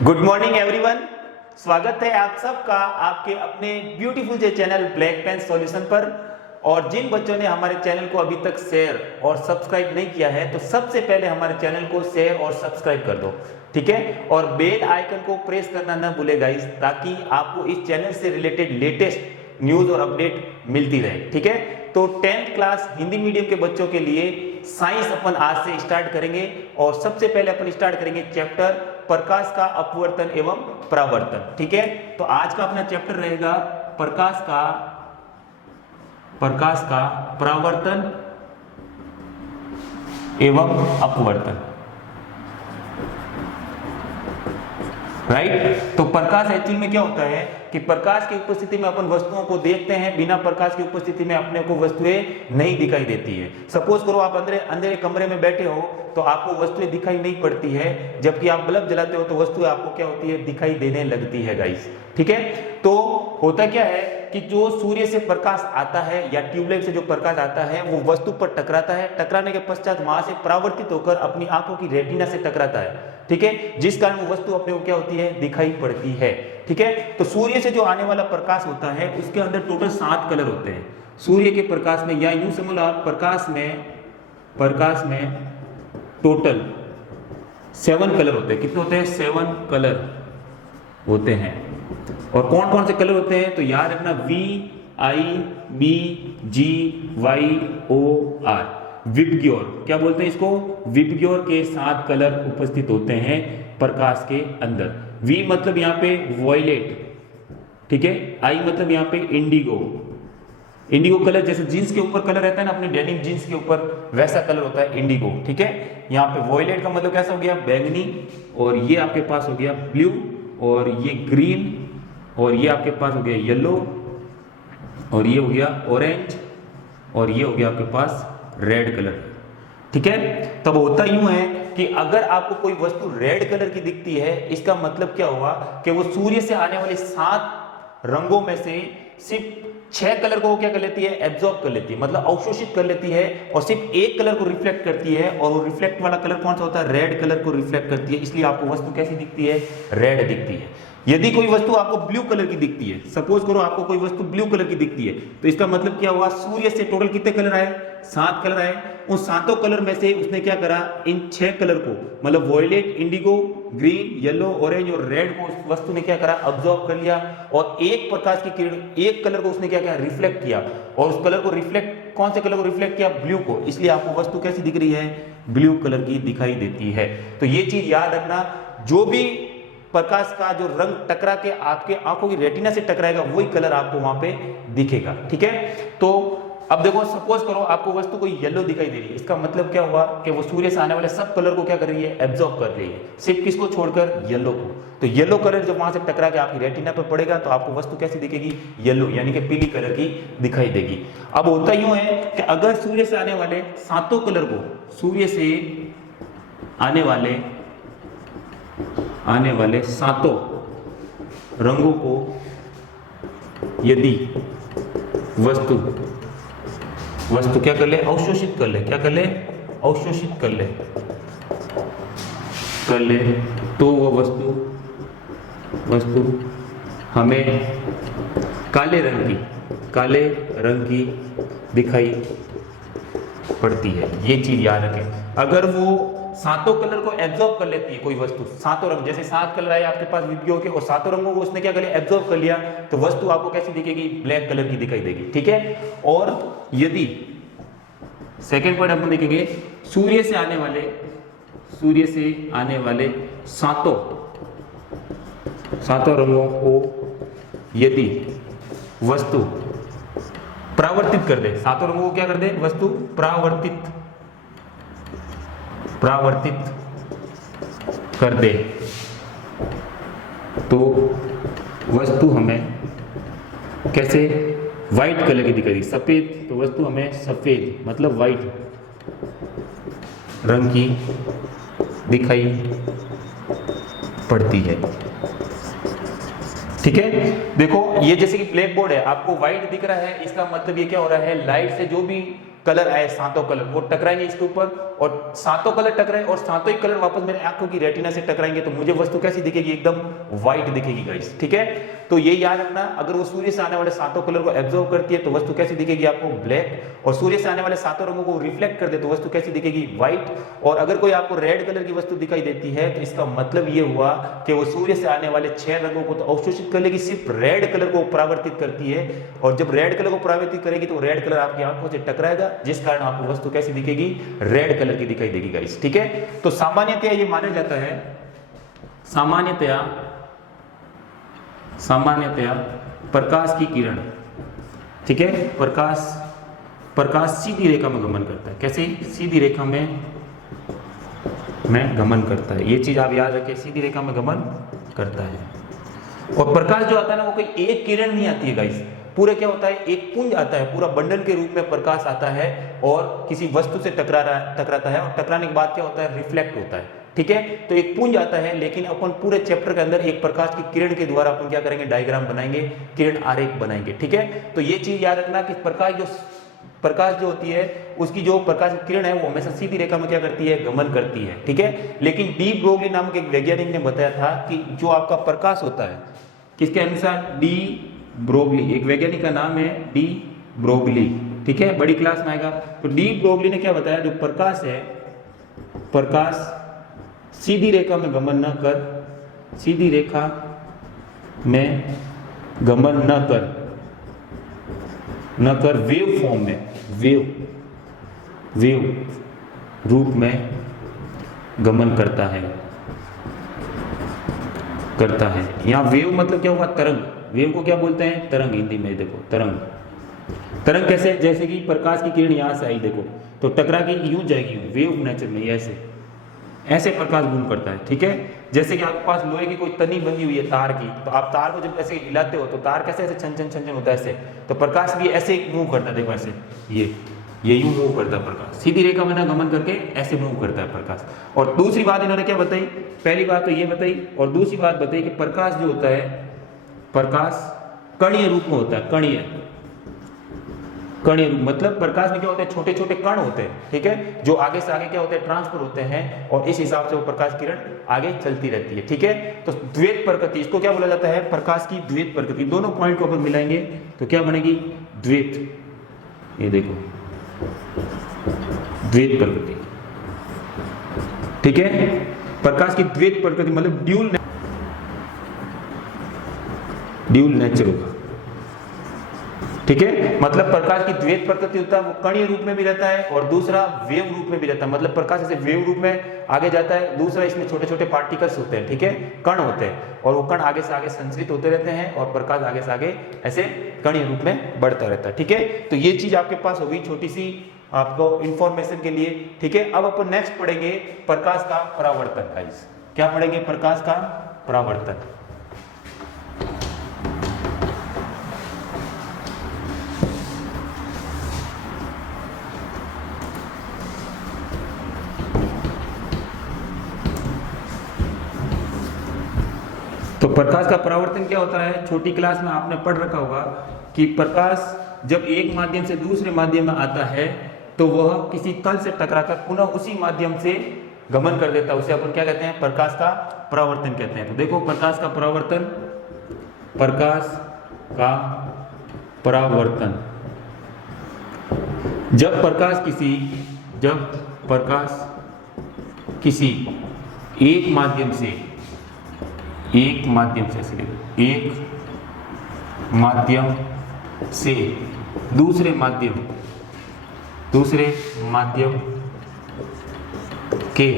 Good morning everyone. स्वागत है आप सबका आपके अपने ब्यूटीफुल जे चैनल ब्लैक पेन सॉल्यूशन पर। और जिन बच्चों ने हमारे चैनल को अभी तक शेयर और सब्सक्राइब नहीं किया है तो सबसे पहले हमारे चैनल को शेयर और सब्सक्राइब कर दो, ठीक है। और बेल आइकन को प्रेस करना ना भूले गाइस, ताकि आपको इस चैनल से रिलेटेड लेटेस्ट न्यूज और अपडेट मिलती रहे, ठीक है। तो 10th क्लास हिंदी मीडियम के बच्चों के लिए साइंस अपन आज से स्टार्ट करेंगे और सबसे पहले अपन स्टार्ट करेंगे चैप्टर प्रकाश का अपवर्तन एवं परावर्तन, ठीक है। तो आज का अपना चैप्टर रहेगा प्रकाश का परावर्तन एवं अपवर्तन, राइट। तो प्रकाश एक्चुअल में क्या होता है कि प्रकाश की उपस्थिति में अपन वस्तुओं को देखते हैं, बिना प्रकाश की उपस्थिति में अपने को वस्तुएं नहीं दिखाई देती है। सपोज करो आप अंधेरे कमरे में बैठे हो तो आपको वस्तुएं दिखाई नहीं पड़ती है, जबकि आप बल्ब जलाते हो तो वस्तुएं आपको क्या होती है, दिखाई देने लगती है गाइस, ठीक है। तो होता क्या है कि जो सूर्य से प्रकाश आता है या ट्यूबलाइट से जो प्रकाश आता है वो वस्तु पर टकराता है, टकराने के पश्चात वहां से परावर्तित होकर अपनी आंखों की रेटिना से टकराता है, ठीक है, जिस कारण वो वस्तु अपने को क्या होती है, दिखाई पड़ती है, ठीक है। तो सूर्य से जो आने वाला प्रकाश होता है उसके अंदर टोटल 7 कलर होते हैं। सूर्य के प्रकाश में या यूं समझ लो आप प्रकाश में टोटल 7 कलर होते हैं। कितने होते हैं? 7 कलर होते हैं। और कौन कौन से कलर होते हैं तो याद रखना, VIBGYOR, विबग्योर। क्या बोलते हैं इसको? विबग्योर के 7 कलर उपस्थित होते हैं प्रकाश के अंदर। V मतलब यहाँ पे वॉयलेट, ठीक है। I मतलब यहाँ पे इंडिगो कलर, जैसे जीन्स के ऊपर कलर रहता है ना, अपने डेनिम जीन्स के ऊपर, वैसा कलर होता है इंडिगो, ठीक है। यहाँ पे वॉयलेट का मतलब कैसा हो गया, बैंगनी, और ये आपके पास हो गया ब्लू, और ये ग्रीन, और ये आपके पास हो गया येलो, और ये हो गया ऑरेंज, और ये हो गया आपके पास रेड कलर, ठीक है। तब होता यूं है कि अगर आपको कोई वस्तु रेड कलर की दिखती है, इसका मतलब क्या हुआ कि वो सूर्य से आने वाले 7 रंगों में से सिर्फ 6 कलर को वो क्या कर लेती है, एब्जॉर्ब कर लेती है, मतलब अवशोषित कर लेती है, और सिर्फ एक कलर को रिफ्लेक्ट करती है। और वो रिफ्लेक्ट वाला कलर कौन सा होता है? रेड कलर को रिफ्लेक्ट करती है, इसलिए आपको वस्तु कैसी दिखती है, रेड दिखती है। यदि कोई वस्तु आपको ब्लू कलर की दिखती है, सपोज करो आपको कोई वस्तु ब्लू कलर की दिखती है, तो इसका मतलब क्या हुआ, सूर्य से टोटल कितने कलर आए? 7 कलर आए। उन 7 कलर में से उसने क्या करा, इन 6 कलर को, मतलब violet, indigo, green, yellow, orange और रेड को उस वस्तु ने क्या करा, अब्सॉर्ब कर लिया, और एक प्रकाश की किरण, एक कलर को उसने क्या किया, रिफ्लेक्ट किया, और उस कलर को रिफ्लेक्ट, कौन से कलर को रिफ्लेक्ट किया, ब्लू को, इसलिए आपको वस्तु कैसी दिख रही है, ब्लू कलर की दिखाई देती है। तो ये चीज याद रखना, जो भी प्रकाश का जो रंग टकरा के आपके आंखों की रेटिना से टकराएगा वही कलर आपको वहां पे दिखेगा, ठीक है। तो अब देखो, सपोज करो आपको वस्तु कोई येलो दिखाई दे रही है, इसका मतलब क्या हुआ कि वो सूर्य से आने वाले सब कलर को क्या कर रही है, एब्जॉर्ब कर रही है, सिर्फ किसको छोड़कर, येलो को। तो येलो कलर जब वहां से टकरा के आपकी रेटिना पर पड़ेगा तो आपको वस्तु कैसी दिखेगी, येलो, यानी कि पीली कलर की दिखाई देगी। अब होता यूं है कि अगर सूर्य से आने वाले 7 कलर को, सूर्य से आने वाले 7 रंगों को यदि वस्तु क्या कर ले, अवशोषित कर ले, क्या कर ले, अवशोषित कर ले, तो वो वस्तु हमें काले रंग की दिखाई पड़ती है। ये चीज याद रखें। अगर वो 7 कलर को एब्जॉर्ब कर लेती है कोई वस्तु, 7 रंग, जैसे 7 कलर आए आपके पास विबग्योर के, और 7 रंगों को उसने क्या कर लिया, एब्जॉर्ब कर लिया, तो वस्तु आपको कैसी दिखेगी, ब्लैक कलर की दिखाई देगी, ठीक है। और यदि सेकेंड पॉइंट अपन देखेंगे, सूर्य से आने वाले 7 रंगों को यदि वस्तु परावर्तित कर दे, 7 रंगों को क्या कर दे, वस्तु परावर्तित कर दे, तो वस्तु हमें कैसे, व्हाइट कलर की दिखाई, सफेद, तो वस्तु हमें सफेद मतलब व्हाइट रंग की दिखाई पड़ती है, ठीक है। देखो ये जैसे कि ब्लैक बोर्ड है, आपको व्हाइट दिख रहा है, इसका मतलब ये क्या हो रहा है, लाइट से जो भी कलर आए, सातों कलर वो टकराएंगे इसके ऊपर, और सातों कलर टकराए और सातों ही कलर वापस मेरे आंखों की रेटिना से टकराएंगे, तो मुझे वस्तु कैसी दिखेगी? एकदम व्हाइट दिखेगी गाइस, ठीक है। तो ये याद रखना, अगर वो सूर्य से आने वाले सातों कलर को एब्जॉर्ब करती है तो वस्तु कैसी दिखेगी आपको? ब्लैक, और सूर्य से आने वाले सातों रंगों को रिफ्लेक्ट कर दे तो वस्तु कैसी दिखेगी? व्हाइट। और अगर कोई आपको रेड कलर की वस्तु दिखाई देती है तो इसका मतलब ये हुआ कि वो सूर्य से आने वाले 6 रंगों को तो अवशोषित कर लेगी, सिर्फ रेड कलर को परावर्तित करती है, और जब रेड कलर को परावर्तित करेगी तो रेड कलर आपकी आंखों से टकराएगा, जिस कारण आपको वस्तु कैसी दिखेगी? रेड कलर की दिखाई देगी गाइस, ठीक है। तो सामान्यतया ये माना जाता है, सामान्यतया प्रकाश की किरण, ठीक है, प्रकाश सीधी रेखा में गमन करता है। कैसे? सीधी रेखा में गमन करता है, ये चीज आप याद रखें, सीधी रेखा में गमन करता है। और प्रकाश जो आता है ना, वो कोई एक किरण नहीं आती है गाइस, पूरे क्या होता है? एक पुंज आता है, पूरा बंडल के रूप में प्रकाश आता है और किसी वस्तु से टकराता है, और टकराने के बाद क्या होता है? रिफ्लेक्ट होता है, ठीक है। तो एक पुंज आता है, लेकिन अपन पूरे चैप्टर के अंदर एक प्रकाश की किरण के द्वारा अपन क्या करेंगे? डायग्राम बनाएंगे, किरण आरेख बनाएंगे, ठीक है। तो ये चीज याद रखना कि प्रकाश जो होती है, उसकी जो प्रकाश की किरण है वो हमेशा सीधी रेखा में क्या करती है? गमन करती है, ठीक है। लेकिन डी ब्रोगली नामक एक वैज्ञानिक ने बताया था कि जो आपका प्रकाश होता है, किसके अनुसार? डी ब्रोगली, एक वैज्ञानिक का नाम है डी ब्रोगली, ठीक है, बड़ी क्लास में आएगा। तो डी ब्रोगली ने क्या बताया? जो प्रकाश है, प्रकाश सीधी रेखा में गमन न कर, सीधी रेखा में गमन न कर वेव फॉर्म में, वेव रूप में गमन करता है। यहाँ वेव मतलब क्या हुआ? तरंग। वेव को क्या बोलते हैं? तरंग, हिंदी में देखो तरंग कैसे? जैसे कि प्रकाश की किरण यहाँ से आई, देखो तो टकरा के यूं जाएगी, वेव नेचर में ऐसे प्रकाश मूव करता है, ठीक है। जैसे कि आपके पास लोहे की कोई तनी बनी हुई है तार की, तो आप तार को जब ऐसे हिलाते हो तो तार कैसे ऐसे छन होता है ऐसे, तो प्रकाश भी ऐसे मूव करता है, देखो ऐसे, ये यूं मूव करता है प्रकाश, सीधी रेखा में ना गमन करके ऐसे मूव करता है प्रकाश। और दूसरी बात इन्होंने क्या बताई? पहली बात तो ये बताई, और दूसरी बात बताई कि प्रकाश जो होता है, प्रकाश कणीय रूप में होता है, कणीय रूप मतलब प्रकाश में क्या होते हैं? छोटे छोटे कण होते हैं, ठीक है, जो आगे से आगे क्या होते हैं? ट्रांसफर होते हैं, और इस हिसाब से वो प्रकाश किरण आगे चलती रहती है, ठीक है। तो द्वैत प्रकृति, इसको क्या बोला जाता है? प्रकाश की द्वैत प्रकृति। दोनों पॉइंट को अपन मिलाएंगे तो क्या बनेगी? द्वैत। ये देखो द्वैत प्रकृति, ठीक है। प्रकाश की द्वैत प्रकृति मतलब ड्यूल नेचर होगा, ठीक है। मतलब प्रकाश की द्वैत प्रकृति होता है, वो कणीय रूप में भी रहता है और दूसरा वेव रूप में भी रहता है। मतलब प्रकाश ऐसे वेव रूप में आगे जाता है, दूसरा इसमें छोटे छोटे पार्टिकल्स होते हैं, ठीक है, कण होते हैं, और वो कण आगे से आगे संचरित होते रहते हैं और प्रकाश आगे से आगे ऐसे कणीय रूप में बढ़ता रहता है, ठीक है। तो ये चीज आपके पास होगी छोटी सी आपको इंफॉर्मेशन के लिए, ठीक है। अब अपन नेक्स्ट पढ़ेंगे प्रकाश का परावर्तन। गाइस क्या पढ़ेंगे? प्रकाश का परावर्तन। तो प्रकाश का परावर्तन क्या होता है? छोटी क्लास में आपने पढ़ रखा होगा कि प्रकाश जब एक माध्यम से दूसरे माध्यम में आता है तो वह किसी तल से टकराकर पुनः उसी माध्यम से गमन कर देता है, उसे अपन क्या कहते हैं? प्रकाश का परावर्तन कहते हैं। तो देखो प्रकाश का परावर्तन, जब प्रकाश किसी एक माध्यम से दूसरे माध्यम के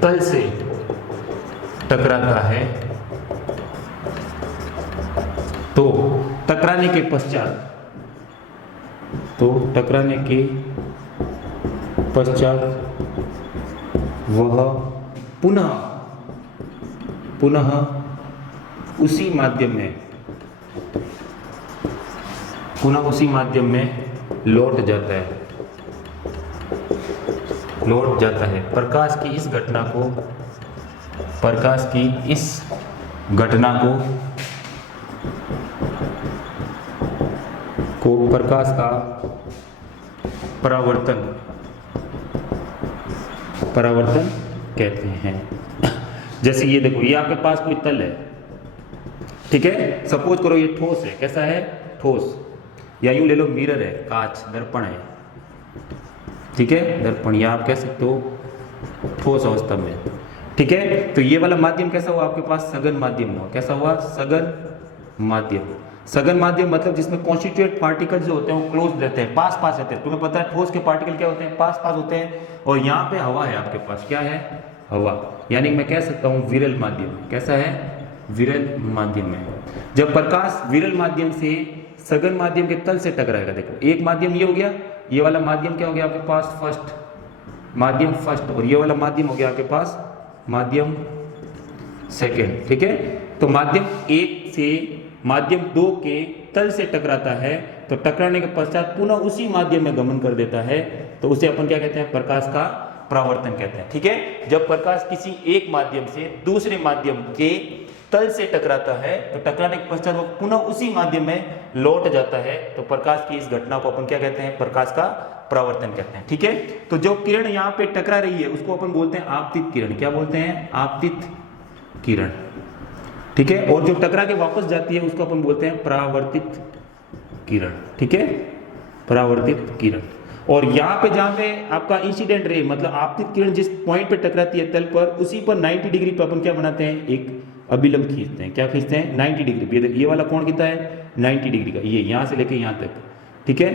तल से टकराता है तो टकराने के पश्चात वह पुनः उसी माध्यम में लौट जाता है। प्रकाश की इस घटना को प्रकाश का परावर्तन कहते हैं। जैसे ये देखो, ये आपके पास कोई तल है, ठीक है, सपोज करो ये ठोस है, कैसा है, ठोस, या यूं ले लो मिरर है, कांच, दर्पण है, ठीक है, दर्पण, या आप कह सकते हो ठोस अवस्था में, ठीक है। तो ये वाला माध्यम कैसा हुआ आपके पास, सघन माध्यम हुआ, कैसा हुआ, सघन माध्यम। सघन माध्यम मतलब जिसमें कॉन्स्टिट्यूएंट पार्टिकल जो होते हैं वो क्लोज रहते हैं, पास पास रहते हैं। तुम्हें पता है ठोस के पार्टिकल क्या होते हैं, पास पास होते हैं, और यहाँ पे हवा है आपके पास, क्या है, हवा, यानी मैं कह सकता हूँ विरल माध्यम, कैसा है, विरल माध्यम है। जब प्रकाश विरल माध्यम से सघन माध्यम के तल से टकराएगा, देखो एक माध्यम ये हो गया, ये वाला माध्यम क्या हो गया आपके पास, फर्स्ट माध्यम, फर्स्ट, और ये वाला माध्यम हो गया आपके पास माध्यम सेकेंड, ठीक है। तो माध्यम 1 से माध्यम 2 के तल से टकराता है, तो टकराने के पश्चात पुनः उसी माध्यम में गमन कर देता है, तो उसे अपन क्या कहते हैं, प्रकाश का परावर्तन कहते हैं, ठीक है। जब प्रकाश किसी एक माध्यम से दूसरे माध्यम के तल से टकराता है, तो टकराने के पश्चात वो पुनः उसी माध्यम में लौट जाता है, तो प्रकाश की इस घटना को अपन क्या कहते हैं, प्रकाश का परावर्तन कहते हैं, ठीक है। तो जो किरण यहाँ पे टकरा रही है उसको अपन बोलते हैं आपतित किरण, क्या बोलते हैं, आपतित किरण, ठीक है। और जो टकरा के वापस जाती है उसको अपन बोलते हैं परावर्तित किरण, ठीक है, परावर्तित किरण। और यहाँ पे जहाँ पे आपका इंसिडेंट रे मतलब आपतित किरण जिस पॉइंट पे टकराती है तल पर, उसी पर 90 डिग्री पे अपन क्या बनाते हैं, एक अभिलंब खींचते हैं, क्या खींचते हैं, 90 डिग्री। ये वाला कोण कितना है, 90 डिग्री का, ये यहाँ से लेके यहाँ तक, ठीक है,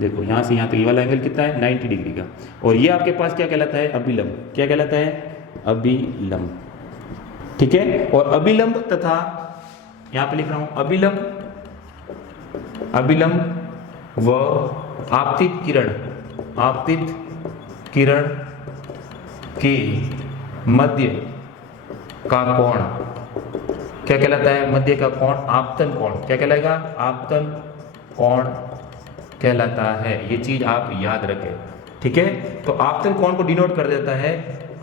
देखो यहाँ से यहाँ तक ये वाला एंगल कितना है, 90 डिग्री का। और ये आपके पास क्या कहलाता है, अभिलंब, क्या कहलाता है, अभिलंब, ठीक है। और अभिलंब तथा यहाँ पे लिख रहा हूं अभिलंब व आपतित किरण के मध्य का कोण क्या कहलाता है, मध्य का कोण आपतन कोण, क्या कहलाएगा, आपतन कोण कहलाता है। ये चीज आप याद रखें, ठीक है। तो आपतन कोण को डिनोट कर देता है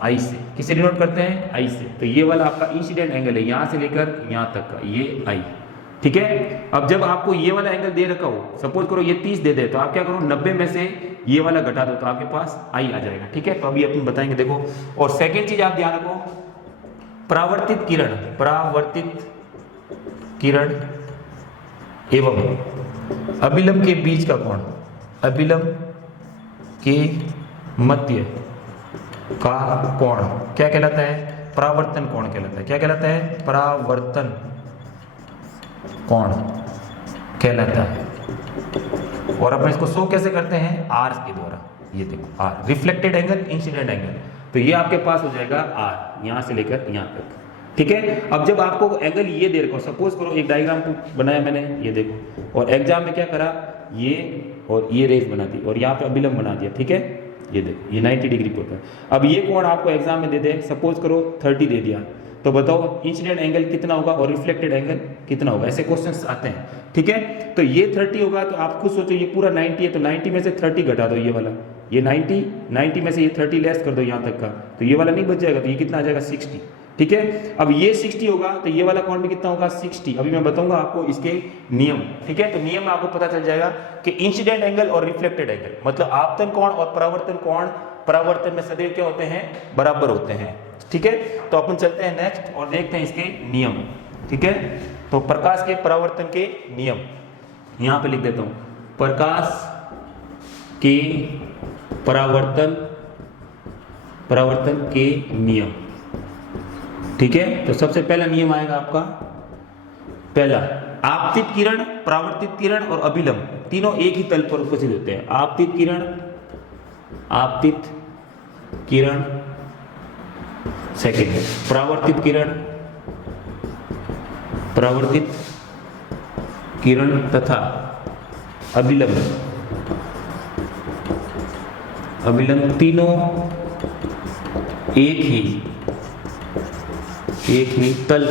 आई से, किसे डिनोट करते हैं, आई से। तो ये वाला आपका इंसिडेंट एंगल है, यहाँ से लेकर यहाँ तक का, ये आई, ठीक है। अब जब आपको ये वाला एंगल दे रखा हो, सपोज करो ये 30 दे दे, तो आप क्या करो 90 में से ये वाला घटा दो, तो आपके पास आई आ जाएगा, ठीक है। तो अभी अपन बताएंगे, देखो। और सेकेंड चीज आप ध्यान रखो, परावर्तित किरण एवं अभिलंब के बीच का कोण, अभिलंब के मध्य का कोण क्या कहलाता है, परावर्तन कोण कहलाता है, क्या कहलाता है, परावर्तन कोण कहलाता है। और अपन इसको शो कैसे करते हैं, आर के द्वारा, ये देखो R, reflected angle, incident angle, तो ये आपके पास हो जाएगा आर, यहां से लेकर यहां तक, ठीक है। अब जब आपको एंगल ये दे रखो, सपोज करो एक डायग्राम को बनाया मैंने, ये देखो, और एग्जाम में क्या करा, ये और ये रेस बना दी और यहाँ पे अभिलंब बना दिया, ठीक है। ये देखो ये 90 डिग्री पे होता है। अब ये कोण आपको एग्जाम में दे दे, सपोज करो 30 दे दिया, तो बताओ इंसिडेंट एंगल कितना होगा और रिफ्लेक्टेड एंगल कितना होगा, ऐसे क्वेश्चंस आते हैं, ठीक है। तो ये 30 होगा, तो आप खुद सोचो ये पूरा 90 है, तो 90 में से 30 घटा दो, ये वाला, ये 90 में से ये 30 लेस कर दो यहाँ तक का, तो ये वाला नहीं बच जाएगा, तो ये कितना आ जाएगा 60, ठीक है। अब ये 60 होगा, तो ये वाला कोण भी कितना होगा 60। अभी मैं बताऊंगा आपको इसके नियम, ठीक है। तो नियम में आपको पता चल जाएगा कि इंसिडेंट एंगल और रिफ्लेक्टेड एंगल मतलब आपतन कोण और परावर्तन कोण, परावर्तन में सदैव क्या होते हैं, बराबर होते हैं, ठीक है। तो अपन चलते हैं नेक्स्ट और देखते हैं इसके नियम, ठीक है। तो प्रकाश के परावर्तन के नियम यहां पे लिख देता हूं, प्रकाश के परावर्तन के नियम, ठीक है। तो सबसे पहला नियम आएगा आपका, पहला, आपतित किरण, परावर्तित किरण और अभिलंब तीनों एक ही तल पर उपस्थित होते हैं। आपतित किरण सेकेंड, परावर्तित किरण तथा अभिलंब तीनों एक ही तल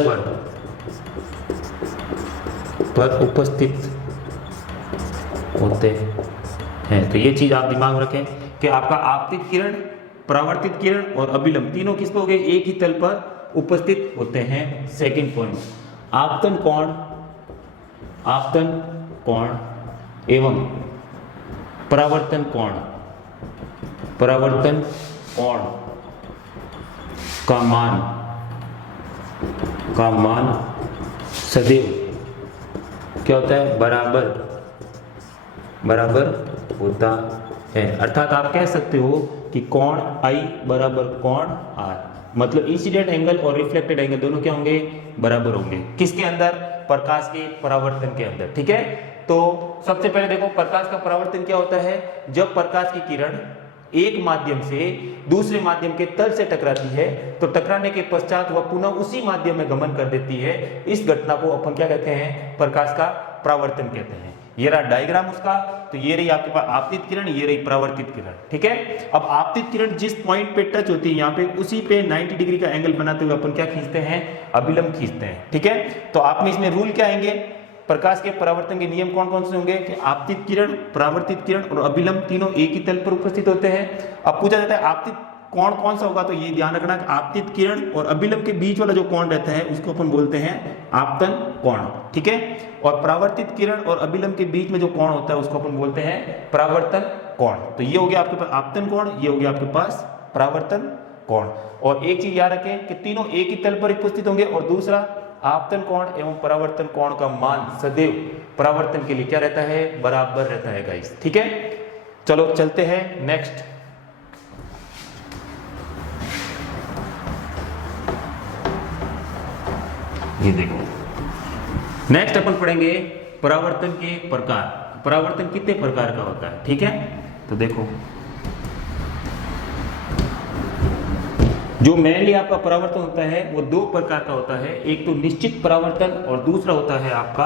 पर उपस्थित होते हैं। तो ये चीज आप दिमाग में रखें कि आपका आपतित किरण, परावर्तित किरण और अभिलंब तीनों किस पे हो गए, एक ही तल पर उपस्थित होते हैं। सेकंड पॉइंट, आपतन कोण एवं परावर्तन कोण परावर्तन कोण का मान सदैव क्या होता है, बराबर होता है। अर्थात आप कह सकते हो कि कोण I बराबर कोण R, मतलब इंसिडेंट एंगल और रिफ्लेक्टेड एंगल दोनों क्या होंगे, बराबर होंगे। किसके अंदर, प्रकाश के परावर्तन के अंदर। ठीक है, तो सबसे पहले देखो प्रकाश का परावर्तन क्या होता है, जब प्रकाश की किरण एक माध्यम से दूसरे माध्यम के तल से टकराती है तो टकराने के पश्चात वह पुनः उसी माध्यम में गमन कर देती है। इस घटना को अपन क्या कहते हैं, प्रकाश का परावर्तन कहते हैं। ये रहा डायग्राम उसका, तो ये रही आपके पास आपतित किरण, ये रही परावर्तित किरण। ठीक है, अब आपतित किरण जिस पॉइंट पे टच होती है यहाँ पे, उसी पे 90 डिग्री का एंगल बनाते हुए अपन क्या खींचते हैं, अभिलंब खींचते हैं। ठीक है, तो आप में इसमें रूल क्या आएंगे, प्रकाश के परावर्तन के नियम कौन कौन से होंगे कि आपतित किरण, परावर्तित किरण और अभिलंब तीनों एक ही तल पर उपस्थित होते हैं। अब पूछा जाता है आपतित कोण कौन सा होगा, तो ये ध्यान रखना कि आपतित किरण और अभिलंब के बीच वाला जो कोण रहता है उसको अपन बोलते हैं आपतन कोण। ठीक है, और परावर्तित किरण और अभिलंब के बीच में जो कोण होता है उसको अपन बोलते हैं परावर्तन कोण। तो ये हो गया आपके पास आपतन कोण, ये हो गया आपके पास परावर्तन कोण। और एक चीज याद रखें कि तीनों एक ही तल पर उपस्थित होंगे, और दूसरा आपतन कोण एवं परावर्तन कोण का मान सदैव परावर्तन के लिए क्या रहता है, बराबर रहता है गाइस। ठीक है, चलो चलते हैं नेक्स्ट। ये देखो नेक्स्ट अपन पढ़ेंगे परावर्तन के प्रकार। परावर्तन कितने प्रकार का होता है, ठीक है, तो देखो जो मेनली आपका परावर्तन होता है वो दो प्रकार का होता है, एक तो निश्चित परावर्तन और दूसरा होता है आपका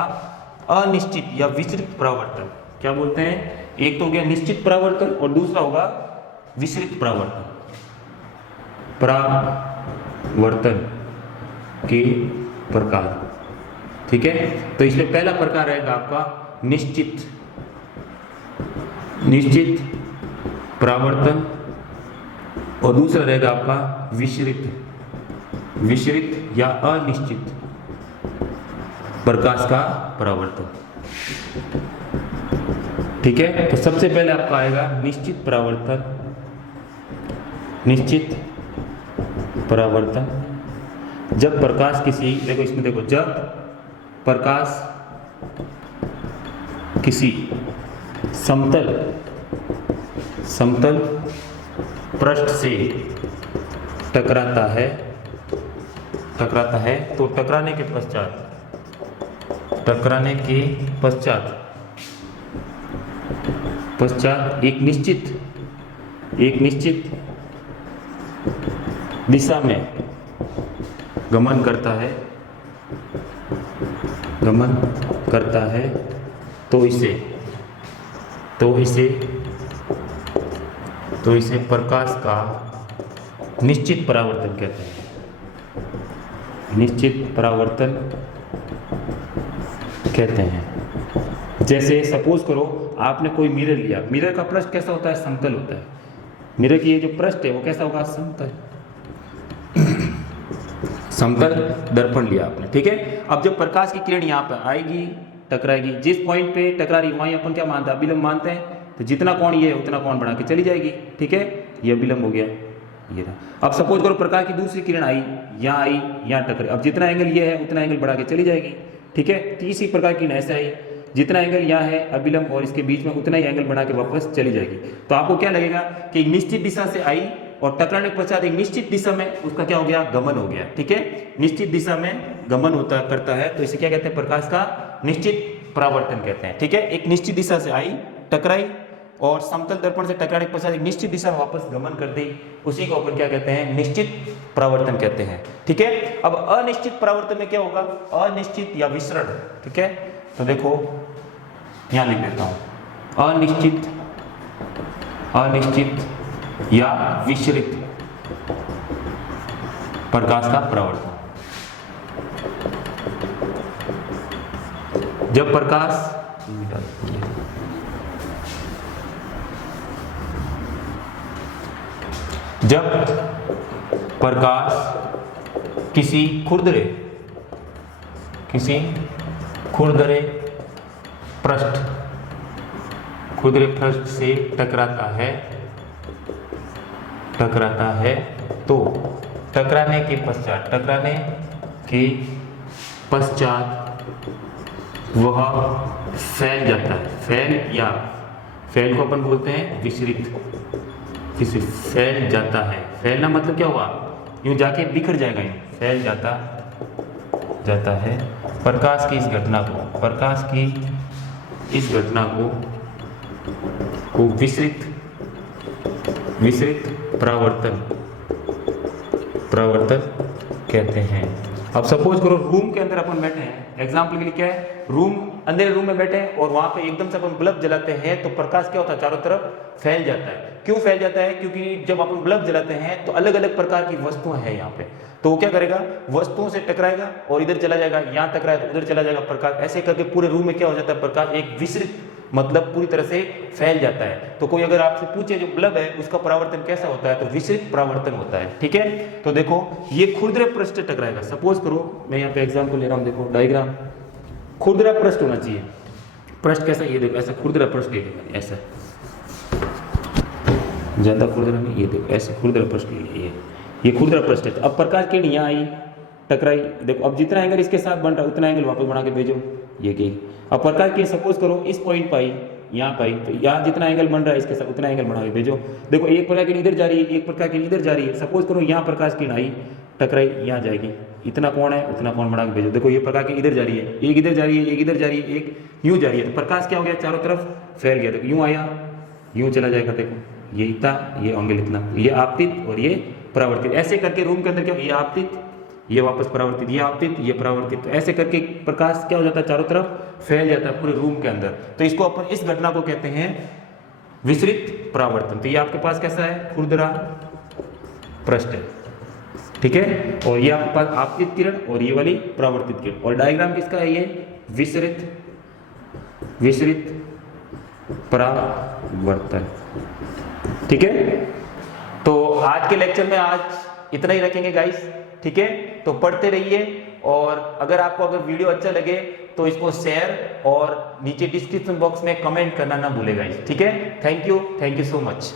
अनिश्चित या विसरित परावर्तन। क्या बोलते हैं, एक तो हो गया निश्चित परावर्तन और दूसरा होगा विसरित परावर्तन। परावर्तन के प्रकार, ठीक है, तो इसमें पहला प्रकार रहेगा आपका निश्चित परावर्तन और दूसरा रहेगा आपका विसरित या अनिश्चित प्रकाश का परावर्तन। ठीक है, तो सबसे पहले आपका आएगा निश्चित परावर्तन। जब प्रकाश किसी, देखो इसमें देखो, जब प्रकाश किसी समतल पृष्ठ से टकराता है तो टकराने के पश्चात एक निश्चित दिशा में गमन करता है तो इसे प्रकाश का निश्चित परावर्तन कहते हैं। निश्चित परावर्तन कहते हैं। जैसे सपोज करो आपने कोई मिरर लिया, मिरर का पृष्ठ कैसा होता है, समतल होता है। मिरर की ये जो पृष्ठ है वो कैसा होगा, समतल दर्पण लिया आपने। ठीक है, अब जब प्रकाश की किरण यहाँ पर आएगी, टकराएगी, जिस पॉइंट पे टकरा रही वहीं अपन क्या मानते हैं, अभिलंब मानते हैं। तो जितना कोण ये है उतना कोण बढ़ा के चली जाएगी। ठीक है, ये अभिलंब हो गया, ये रहा। अब सपोज करो प्रकाश की दूसरी किरण आई, यहाँ टकरे, अब जितना एंगल ये है उतना एंगल बढ़ा के चली जाएगी। ठीक है, तीसरी प्रकार की किरण ऐसे आई, जितना एंगल यहाँ है अभिलंब और इसके बीच में उतना ही एंगल बढ़ा के वापस चली जाएगी। तो आपको क्या लगेगा कि एक निश्चित दिशा से आई और टकराने के पश्चात एक निश्चित दिशा में उसका क्या हो गया, गमन हो गया। ठीक है, निश्चित दिशा में गमन करता है तो इसे क्या कहते हैं, प्रकाश का निश्चित परावर्तन कहते हैं। ठीक है, एक निश्चित दिशा से आई, टकराई और समतल दर्पण से टकराने के पश्चात एक निश्चित दिशा में वापस गमन कर दी, उसी को अपन क्या कहते हैं, निश्चित परावर्तन कहते हैं। ठीक है, अब अनिश्चित परावर्तन में क्या होगा, अनिश्चित या विसरण। ठीक है, तो देखो यहां लिख देता हूं, अनिश्चित या विसरित प्रकाश का परावर्तन। जब प्रकाश किसी खुरदरे पृष्ठ से टकराता है टकराता है तो टकराने के पश्चात वह फैल जाता है। फैल को अपन बोलते हैं विसरित। फैल जाता है, फैलना मतलब क्या हुआ, यूं जाके बिखर जाएगा, यूं फैल जाता है प्रकाश की इस घटना को विसरित परावर्तन कहते हैं। अब सपोज करो रूम के अंदर अपन बैठे हैं, एग्जाम्पल के लिए क्या है, अंधेरे रूम में बैठे हैं और वहां पे एकदम से अपन बल्ब जलाते हैं तो प्रकाश क्या होता है, चारों तरफ फैल जाता है। क्यों फैल जाता है, क्योंकि जब अपन बल्ब जलाते हैं तो अलग अलग प्रकार की वस्तुएं हैं यहाँ पे, तो वो क्या करेगा, वस्तुओं से टकराएगा और इधर चला जाएगा, यहाँ टकराएगा तो उधर चला जाएगा प्रकाश, ऐसे करके पूरे रूम में क्या हो जाता है, प्रकाश एक विसरित मतलब पूरी तरह से फैल जाता है। तो कोई अगर आपसे पूछे जो बल्ब है उसका परावर्तन कैसा होता है, तो विसरित परावर्तन होता है। ठीक है, तो देखो ये खुरदरे पृष्ठ टकराएगा। सपोज करो मैं यहाँ पे एग्जाम्पल ले रहा हूँ, देखो डायग्राम, खुरदरा पृष्ठ होना चाहिए। पृष्ठ कैसा, ये देखो ऐसा खुरदरा पृष्ठ ले लिया, ऐसा ज्यादा खुरदरा नहीं, ये देखो ऐसे खुरदरा पृष्ठ ले लिया, ये खुरदरा पृष्ठ है। तो अब प्रकाश किरण यहाँ आई, टकराई, देखो अब जितना एंगल इसके साथ बन रहा है उतना एंगल वापस बना के भेजो, ये की। अब प्रकाश की सपोज करो इस पॉइंट पाई, यहाँ पाई, तो यहाँ जितना एंगल बन रहा है इसके साथ उतना एंगल बना के भेजो। देखो एक प्रकाश किरण इधर जा रही है, एक प्रकाश किरण इधर जा रही है। सपोज करो यहाँ प्रकाश किरण आई, टकराई, यहाँ जाएगी, इतना कोण है उतना कोण बना के भेजो। देखो ये प्रकाश किरण इधर जा रही है, एक इधर जा रही है, एक इधर जा रही है, एक यूं जा रही है, तो प्रकाश क्या हो गया, चारों तरफ फैल गया। देखो यूं आया, यूं चला जाएगा, देखो ये इतना, ये एंगल इतना, ये आपतित और ये परावर्तित। ऐसे करके रूम के अंदर क्या, ये आपतित, ये वापस परावर्तित, ये आपतित, ये परावर्तित, तो ऐसे करके प्रकाश क्या हो जाता है, चारों तरफ फैल जाता है पूरे रूम के अंदर। तो इसको अपन, इस घटना को कहते हैं विसरित परावर्तन। तो ये आपके पास कैसा है, खुरदरा पृष्ठ है, ठीक है, और ये आपके पास आपतित किरण और ये वाली परावर्तित किरण। और डायग्राम किसका है, ये विसरित परावर्तन। ठीक है, तो आज के लेक्चर में आज इतना ही रखेंगे गाइस। ठीक है, तो पढ़ते रहिए, और अगर वीडियो अच्छा लगे तो इसको शेयर और नीचे डिस्क्रिप्शन बॉक्स में कमेंट करना ना भूलेगा। ठीक है, थैंक यू सो मच।